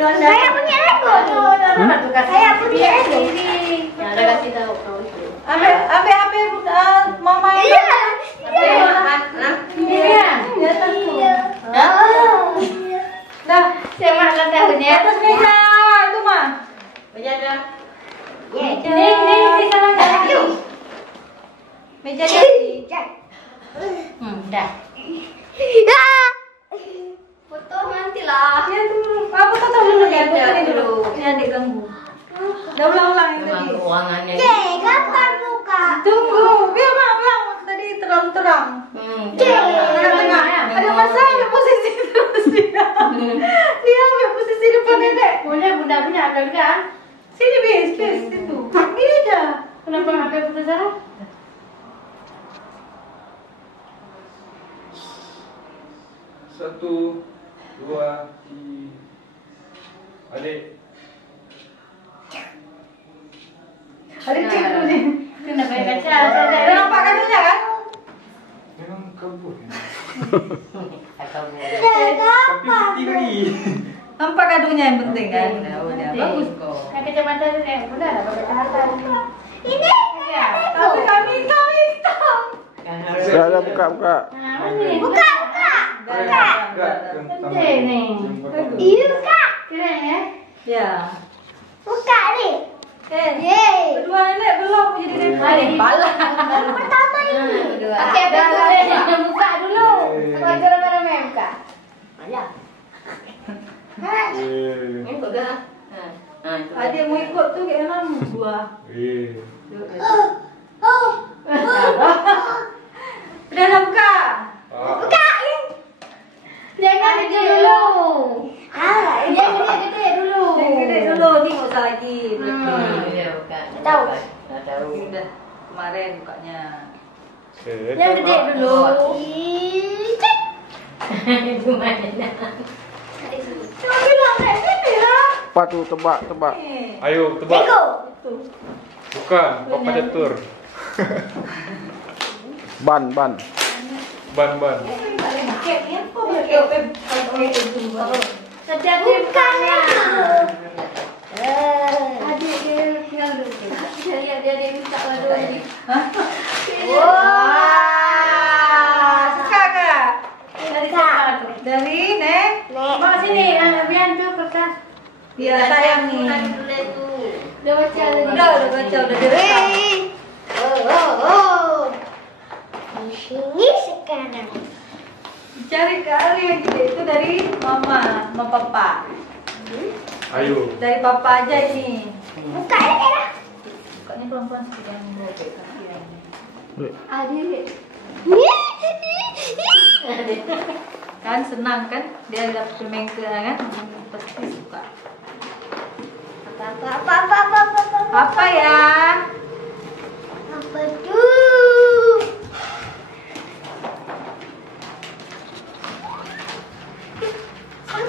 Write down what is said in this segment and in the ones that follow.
Saya punya Lego. Saya punya Lego. Ya udah kasih tahu kau itu. Ambil HP mama. Iya. Iya. Di atas tuh. Dah. Saya makan Di tahunya. atas meja itu mah. Meja dah. Ini sana lagi. Meja jadi. Dah. Foto nanti lah. Ya dulu. Apa kata dulu ya? Fotoin dulu. Ini adik ganggu. Udah ulang-ulang yang Memang tadi. ruangannya. Kapan buka? Tunggu. Biar mak ulang. Tadi terlalu terang. Tengah-tengah. Ada masa ambil posisi terus dia. Dia ambil posisi depan nenek. Bunda punya ada kan? Sini bis situ. Ini dah. Kenapa HP foto Sarah? Satu, dua, tiga. Adik. Ada cek dulu nih. Kenapa kaca? Ada nampak kadonya kan? Memang kabur. Atau Tapi tiga lagi. Nampak kadonya yang penting kan? Udah bagus. Yang kacamata itu bunda ada pakai kacamata. Ini. Tapi kami hitam. Saya buka. Buka. Penting nih. Iya. Buka. Keren ya? Ya. Buka nih. Yeay. Kedua nenek belum jadi nenek. Baru pertama ini. Pakai apa Dah, dulu? dah. Buka dulu. Wajar rame buka. Ya. Ini pegang. Nah, itu. Adik mau ikut tuh kayak enam dua. Udah dah buka. Buka. Jangan gede dulu. Yang gede dulu. Yang gede dulu nih nggak usah lagi. Iya, bukan. Tahu. Nggak tahu. Udah kemarin bukanya. Yang gede dulu. Gimana? Coba bilang kayak gini lah. Apa tuh tebak? Ayo tebak. Lego. Bukan, Papa Catur. Ban. Ban. Bukannya. Adik dia tinggal dulu. Lihat dia minta waduh ini. Wah, suka gak? Dari siapa tuh? Dari Nek. Bawa sini, Bian tuh kertas. Iya sayang nih. Udah baca tadi. Udah baca udah direkam. Di sini sekarang. Cari kali yang gede itu dari mama, sama papa. Ayo. Dari papa aja ini. Buka ini lah. Bukanya pelan-pelan sedikit yang robek kaki ini. Adik. Kan senang kan? Dia dapat permen ke kan? Pasti suka. Apa ya? Apa tuh?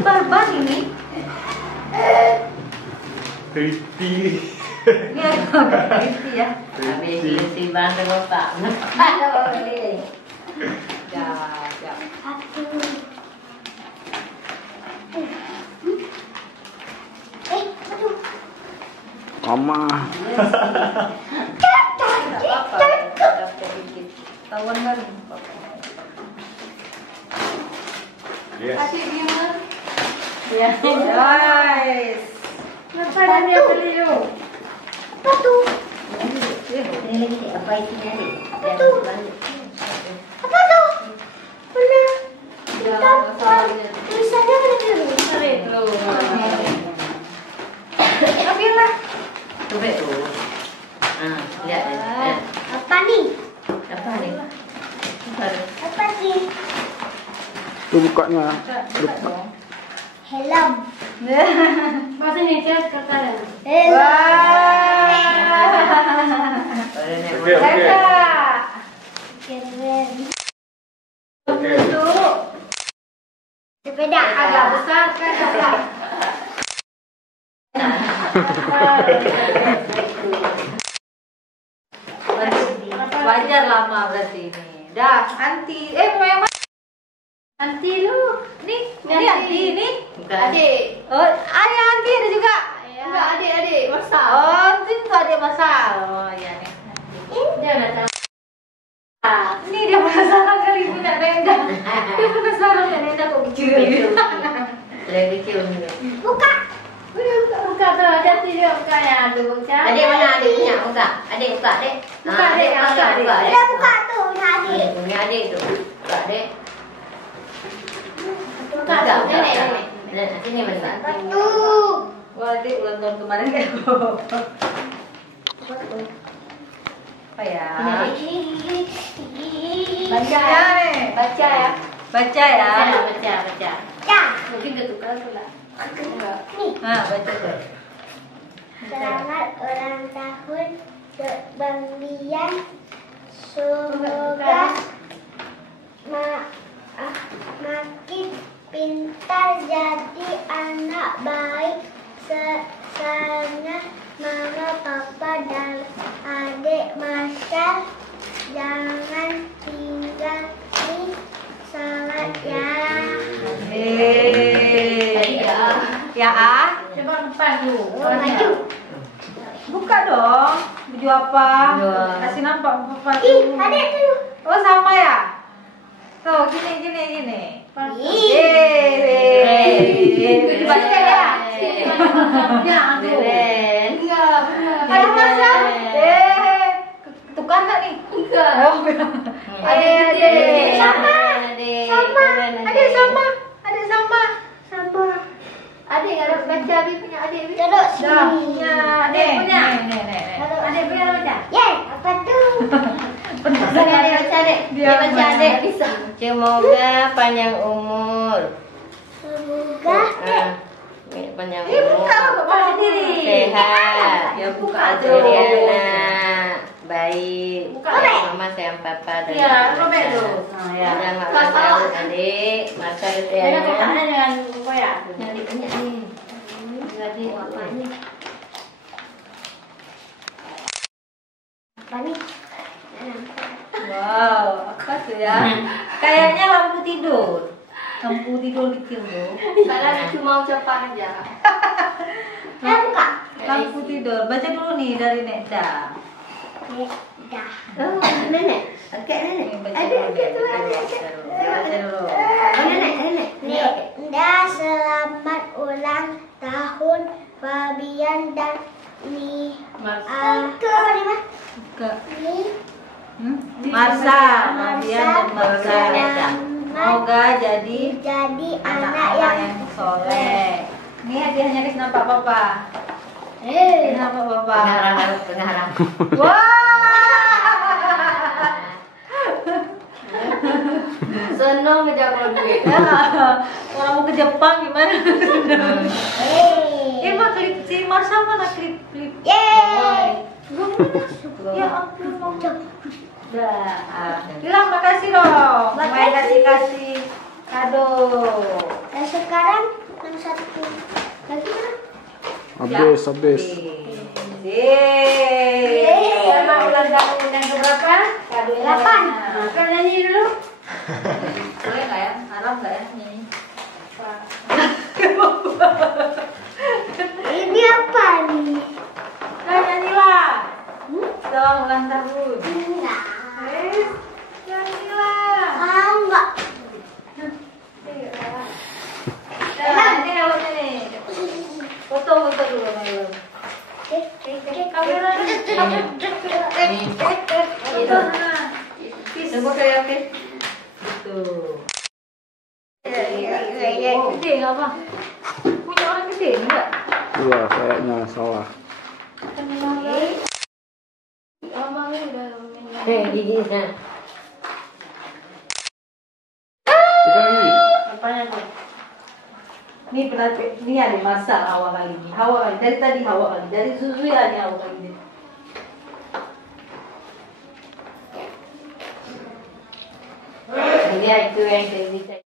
Sabar ban ini. Kristi. Ini ada kristi ya. Habis isi bantu bapak. Ya. Aduh. Aduh. Mama. Tidak apa-apa. Daftar dikit. Tahuan kan? Yes. Kasih gimana? Ya. Guys. Kenapa ada dia beli yuk? Apa tuh? Ini lagi apa isinya nih? Apa tuh? Apa tuh? Bener. Ya, masalahnya. Tulisannya bener. Tarik dulu. Ambillah. Coba tuh. Lihat ya. Apa nih? Apa nih? Apa sih? Tuh bukanya. Buka dong. Helm. Masa nih chat kata. Helm. Oke. Keren. Oke. Dulu. Sepeda. Agak besar kan? Wajar lama berarti ini. Dah, anti. Mau yang mana? Anti lu. Nih, ini anti ini. Bukan. Adik. Oh, ayah anti ada juga. Enggak, adik masak. Oh, anti tuh ada masak. Oh, iya nih. Dia datang. Ini dia penasaran kali punya Nenda. Dia penasaran punya Nenda kok kecil. Lagi kecil juga. Buka tuh, ada sih dia buka ya, tuh buka. Adik mana adik punya? Buka. Adik buka adik. Buka, adik, Buka buka, adik. buka adik. Dia buka tuh, punya adik. Punya adik tuh. Buka adik. Buka tuh, nenek. Nenek sini mana? Tuh. Wah, adik ulang tahun kemarin kayak apa ya? Baca Ya, ya. nih. Baca ya. Baca ya. Baca. Mungkin ketukar pula. Enggak. Nah, baca tuh. Selamat ulang tahun Bang Bian. Semoga makin pintar jadi anak baik. Sayangnya mama, papa, dan adik Marcel. Jangan tinggalin salat ya. Ya. Ya, ah. Coba depan dulu. Maju. Buka dong. Baju apa? Baju. Kasih nampak papa Ih, tuh. adik tuh. Oh, sama ya? Tuh, gini. Yeay. Baca ya. Ya, aduh. Belen. Enggak. Ada masa? Tukar nggak nih? Enggak. Oh, Adik. Sama. Adik. Sama. Adik sama. Sama. Adik ada baca, Abi punya adik. Abi. Duduk Dah. sini. Adik punya. Nih. Adik punya ada baca. Yeay, apa tuh? Adik ada baca, adik. Dia baca, adik. Bisa. Semoga panjang umur. Semoga Panjang Ini buka umur. kok baca sendiri. Sehat. Ya buka aja. Jadi anak baik. Buka. Mama sayang papa dan Iya, Mama robek sayang. tuh. Nah, ya. Selamat Buka ulang tahun salah. adik. Masa itu Ada ya. kotaknya dengan koyak. Yang punya nih. Jadi Apa ini? apa nih? Wow, apa tuh ya? Kayaknya lampu tidur. Lampu tidur kecil tuh. Saya cuma ucapan aja. Saya buka. Lampu tidur. Baca dulu nih dari Neda. Dah. Oh, nenek. Oke, nenek. Baca dulu. Baca dulu. Oh, nenek. Neda, selamat ulang tahun Fabian dan Mi. Ke Mi. Marsa, Mardian dan Marsa. Semoga jadi anak yang soleh. Ini hadiahnya nih nampak papa. eh. Nampak papa. Pengarang. Wah. Senang ngejawab kalau duit. Orang mau ke Jepang gimana? Eh. Mah klip si Marsa mana klip? Yeay. Ya ampun, mau Dah. bilang makasih dong. Mau Makasih. kasih kado. Dan sekarang yang satu lagi mana? Habis. Yeay. Selamat ulang tahun yang keberapa? Kadonya 8. banyak. Kau nyanyi dulu. Boleh nggak ya? Haram nggak ya nyanyi? Ini apa nih? Nah, nyanyilah. Selamat ulang tahun. Enggak. Nyanyilah. Enggak. Nah, ini helmnya nih. Foto dulu sama lu. Kamera nih. Foto sana. Tunggu kayak oke. Gitu. Gede nggak apa? Punya orang gede enggak? Iya, kayaknya salah. Mama udah Giginya. Kita ini. apanya tuh? Ini pernah ini ada masa awal kali ini. Hawa kali dari tadi hawa kali dari Zuzui lagi hawa kali ini. Dia itu yang saya bisa.